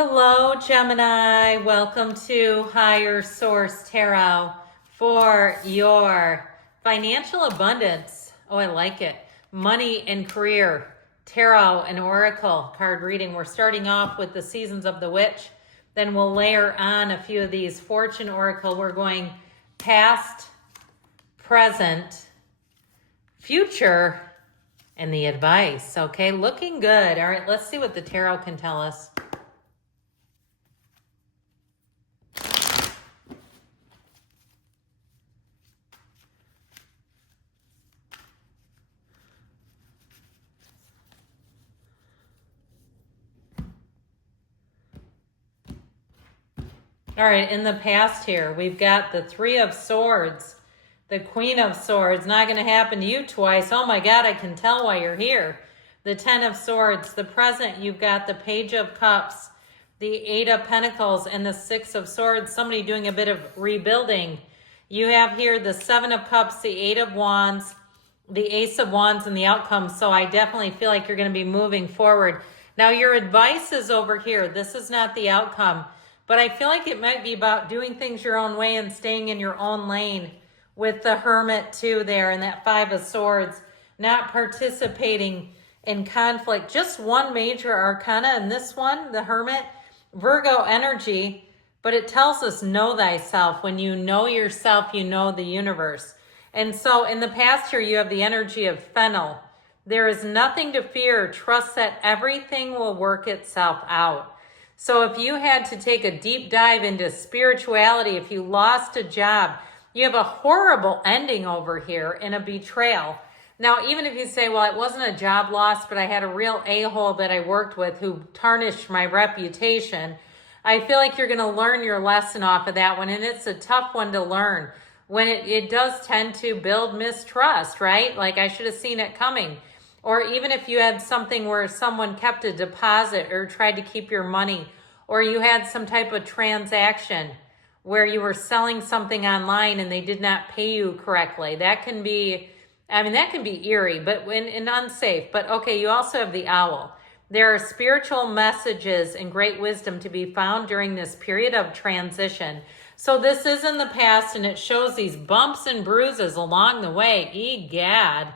Hello, Gemini. Welcome to Higher Source Tarot for your financial abundance. Oh, I like it. Money and career, tarot and oracle card reading. We're starting off with the Seasons of the Witch. Then we'll layer on a few of these fortune oracle. We're going past, present, future, and the advice. Okay, looking good. All right, let's see what the tarot can tell us. All right, in the past here, we've got the Three of Swords, the Queen of Swords. Not going to happen to you twice. Oh my God, I can tell why you're here. The Ten of Swords. The present, you've got the Page of Cups, the Eight of Pentacles, and the Six of Swords. Somebody doing a bit of rebuilding. You have here the Seven of Cups, the Eight of Wands, the Ace of Wands, and the outcome. So I definitely feel like you're going to be moving forward. Now your advice is over here. This is not the outcome. But I feel like it might be about doing things your own way and staying in your own lane with the Hermit too there and that Five of Swords, not participating in conflict. Just one major arcana, and this one, the Hermit, Virgo energy, but it tells us know thyself. When you know yourself, you know the universe. And so in the past here, you have the energy of Fennel. There is nothing to fear. Trust that everything will work itself out. So if you had to take a deep dive into spirituality, if you lost a job, you have a horrible ending over here in a betrayal. Now, even if you say, well, it wasn't a job loss, but I had a real a-hole that I worked with who tarnished my reputation, I feel like you're going to learn your lesson off of that one. And it's a tough one to learn when it does tend to build mistrust, right? Like I should have seen it coming. Or even if you had something where someone kept a deposit or tried to keep your money, or you had some type of transaction where you were selling something online and they did not pay you correctly. That can be, that can be eerie, but and unsafe. But okay, you also have the Owl. There are spiritual messages and great wisdom to be found during this period of transition. So this is in the past and it shows these bumps and bruises along the way. Egad.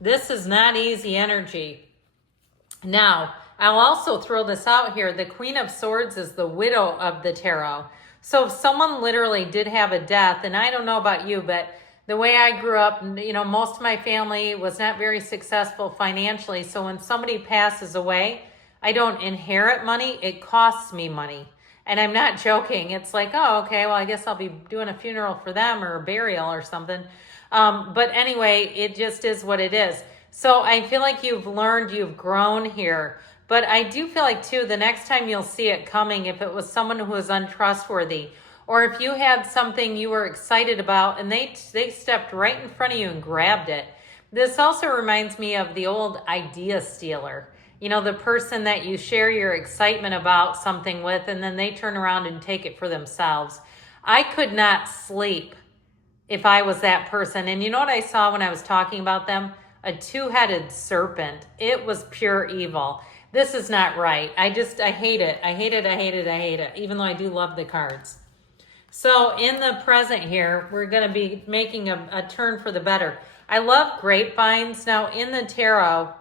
This is not easy energy. Now, I'll also throw this out here. The Queen of Swords is the widow of the tarot. So if someone literally did have a death, and I don't know about you, but the way I grew up, most of my family was not very successful financially. So when somebody passes away, I don't inherit money. It costs me money. And I'm not joking. It's like, oh, okay, well, I guess I'll be doing a funeral for them or a burial or something. But anyway, it just is what it is. So I feel like you've learned, you've grown here. But I do feel like, too, the next time you'll see it coming, if it was someone who was untrustworthy, or if you had something you were excited about and they stepped right in front of you and grabbed it. This also reminds me of the old idea stealer. The person that you share your excitement about something with and then they turn around and take it for themselves. I could not sleep if I was that person. And you know what I saw when I was talking about them? A two-headed serpent. It was pure evil. This is not right. I hate it. I hate it. I hate it. I hate it. Even though I do love the cards. So in the present here, we're going to be making a turn for the better. I love grapevines. Now in the tarot,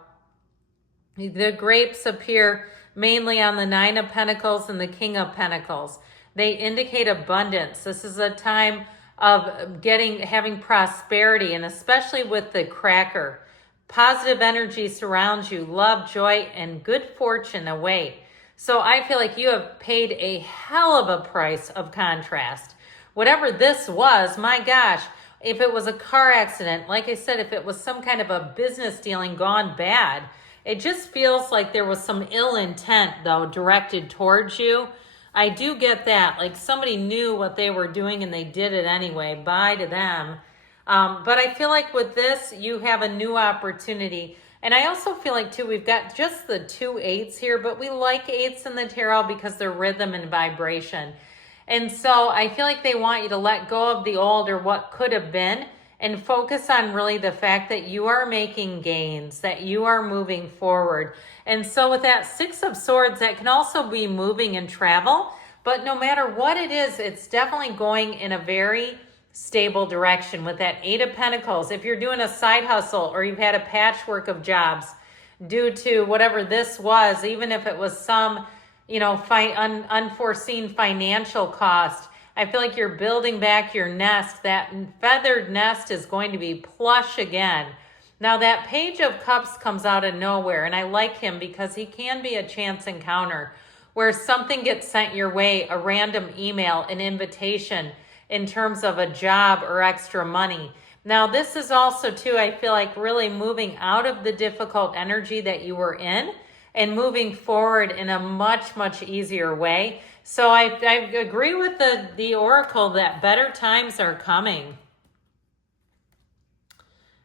the grapes appear mainly on the Nine of Pentacles and the King of Pentacles. They indicate abundance. This is a time of having prosperity, and especially with the cracker. Positive energy surrounds you, love, joy, and good fortune await. So I feel like you have paid a hell of a price of contrast. Whatever this was, my gosh, if it was a car accident, like I said, if it was some kind of a business dealing gone bad, it just feels like there was some ill intent, though, directed towards you. I do get that. Like somebody knew what they were doing and they did it anyway. Bye to them. But I feel like with this, you have a new opportunity. And I also feel like, too, we've got just the 2 8s here, but we like 8s in the tarot because they're rhythm and vibration. And so I feel like they want you to let go of the old or what could have been and focus on really the fact that you are making gains, that you are moving forward. And so with that Six of Swords, that can also be moving and travel, but no matter what it is, it's definitely going in a very stable direction. With that Eight of Pentacles, if you're doing a side hustle or you've had a patchwork of jobs due to whatever this was, even if it was some, unforeseen financial cost, I feel like you're building back your nest. That feathered nest is going to be plush again. Now that Page of Cups comes out of nowhere, and I like him because he can be a chance encounter where something gets sent your way, a random email, an invitation in terms of a job or extra money. Now this is also too, I feel like really moving out of the difficult energy that you were in and moving forward in a much, much easier way. So I agree with the Oracle that better times are coming.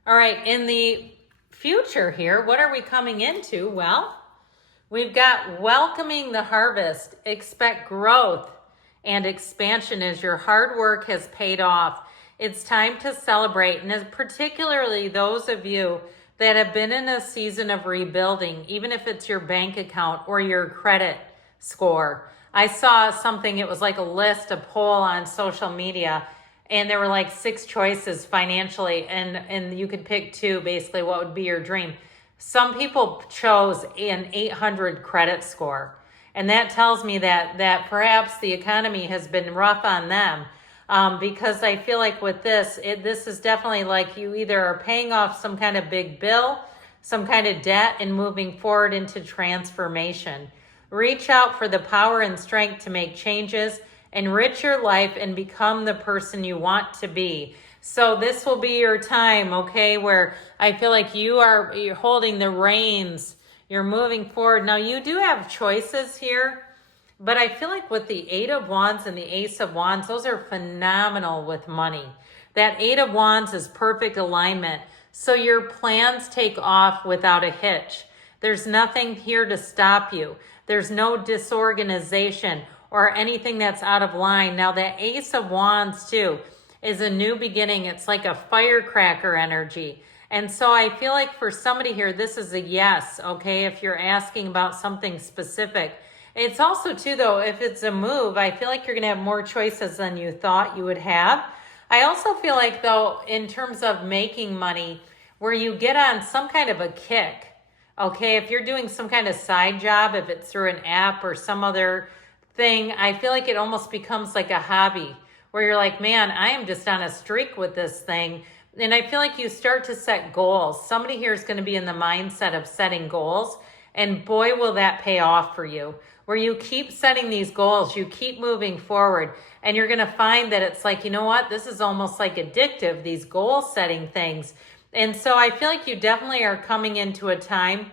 All right, in the future here, what are we coming into? Well, we've got welcoming the harvest. Expect growth and expansion as your hard work has paid off. It's time to celebrate, and as particularly those of you that have been in a season of rebuilding, even if it's your bank account or your credit score. I saw something, it was like a list, a poll on social media, and there were like 6 choices financially, and you could pick 2, basically, what would be your dream. Some people chose an 800 credit score, and that tells me that perhaps the economy has been rough on them. Because I feel like with this, this is definitely like you either are paying off some kind of big bill, some kind of debt, and moving forward into transformation. Reach out for the power and strength to make changes, enrich your life, and become the person you want to be. So this will be your time, okay, where I feel like you're holding the reins, you're moving forward. Now you do have choices here, but I feel like with the Eight of Wands and the Ace of Wands, those are phenomenal with money. That Eight of Wands is perfect alignment. So your plans take off without a hitch. There's nothing here to stop you. There's no disorganization or anything that's out of line. Now that Ace of Wands too is a new beginning. It's like a firecracker energy. And so I feel like for somebody here, this is a yes, okay? If you're asking about something specific. It's also too, though, if it's a move, I feel like you're going to have more choices than you thought you would have. I also feel like, though, in terms of making money, where you get on some kind of a kick, okay? If you're doing some kind of side job, if it's through an app or some other thing, I feel like it almost becomes like a hobby where you're like, man, I am just on a streak with this thing. And I feel like you start to set goals. Somebody here is going to be in the mindset of setting goals, and boy, will that pay off for you. Where you keep setting these goals, you keep moving forward, and you're going to find that it's like, you know what, this is almost like addictive, these goal setting things. And so I feel like you definitely are coming into a time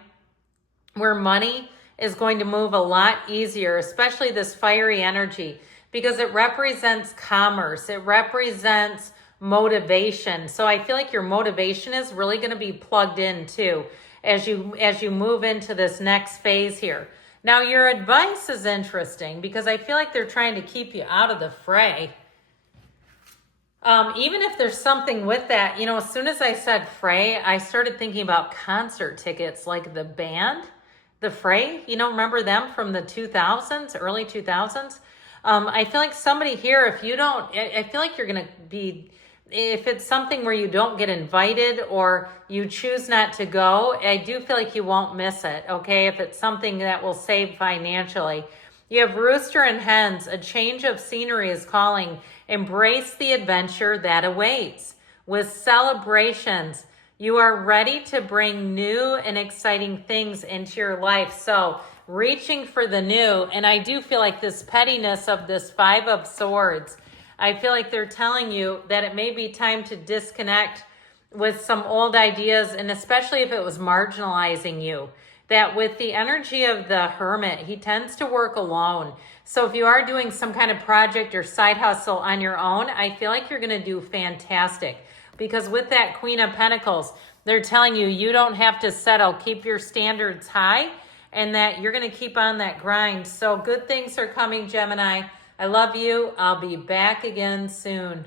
where money is going to move a lot easier, especially this fiery energy, because it represents commerce, it represents motivation. So I feel like your motivation is really going to be plugged in too as you move into this next phase here. Now, your advice is interesting because I feel like they're trying to keep you out of the fray. Even if there's something with that, as soon as I said fray, I started thinking about concert tickets, like the band, the Fray. Remember them from the 2000s, early 2000s? I feel like somebody here, if you don't, I feel like you're going to be, if it's something where you don't get invited or you choose not to go, I do feel like you won't miss it, okay? If it's something that will save financially. You have Rooster and Hens. A change of scenery is calling. Embrace the adventure that awaits. With celebrations, you are ready to bring new and exciting things into your life. So reaching for the new, and I do feel like this pettiness of this Five of Swords, I feel like they're telling you that it may be time to disconnect with some old ideas, and especially if it was marginalizing you. That with the energy of the Hermit, he tends to work alone. So if you are doing some kind of project or side hustle on your own, I feel like you're going to do fantastic. Because with that Queen of Pentacles, they're telling you you don't have to settle. Keep your standards high, and that you're going to keep on that grind. So good things are coming, Gemini. I love you. I'll be back again soon.